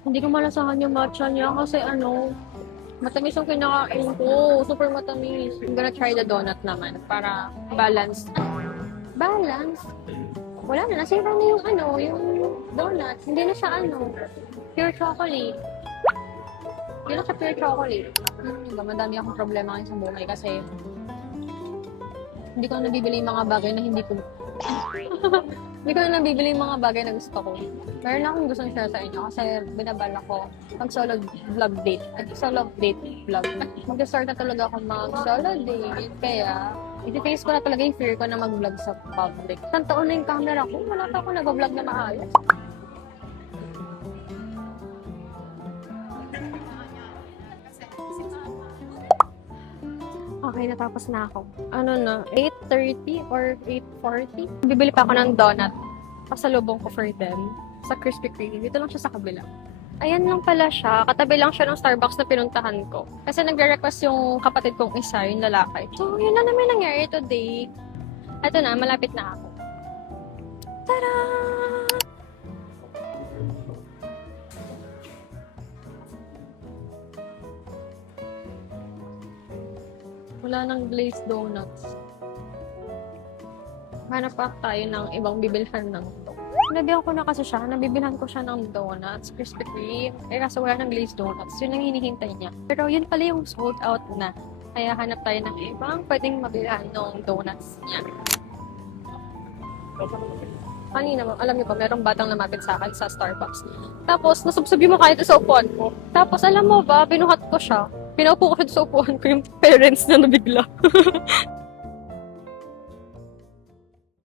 Hindi ko malasahan yung matcha niya kasi matamis yung kinakain ko. Super matamis. I'm gonna try the donut naman para balance. Balance? Wala na. Nasira na yung donut. Hindi na siya pure chocolate. Hindi na siya pure chocolate. Madami akong problema ngayon sa buhay kasi hindi ko na nabibili yung mga bagay na hindi ko hindi ko na nabibili yung mga bagay na gusto ko. Meron akong gustong share sa inyo kasi binabala ko mag solo vlog date. Solo date vlog. Mag-start na talaga ako mag solo date. Kaya, i-face ko na talaga yung fear ko na mag-vlog sa public. Isang taon na yung camera ko. Wala pa ako nag-vlog na maayos. Okay, natapos na ako. 8:30 or 8:40? Bibili pa ako ng donut. Pasalubong ko for them. Sa Krispy Kreme. Dito lang siya sa kabila. Ayan lang pala siya. Katabi lang siya ng Starbucks na pinuntahan ko. Kasi nagre-request yung kapatid kong isa, yung lalaki. So, yun na naman nangyari today. Ito na, malapit na ako. Tada! Wala nang glazed donuts. Hanap pa tayo ng ibang bibilhan ng to. Nabihan ko na kasi siya. Nabibilhan ko siya ng donuts, Krispy Kreme. Kaso wala ng glazed donuts. Yun ang hinihintay niya. Pero yun pala yung sold out na. Kaya hanap tayo ng ibang pwedeng mabilhan ng donuts niya. Kanina, alam niyo ba, merong batang lumapit sa akin sa Starbucks. Tapos, nasubsob yung mukha ito sa upuan ko. Tapos, alam mo ba, binuhat ko siya. Pinaupo ko sa upuan ko yung parents na nabigla.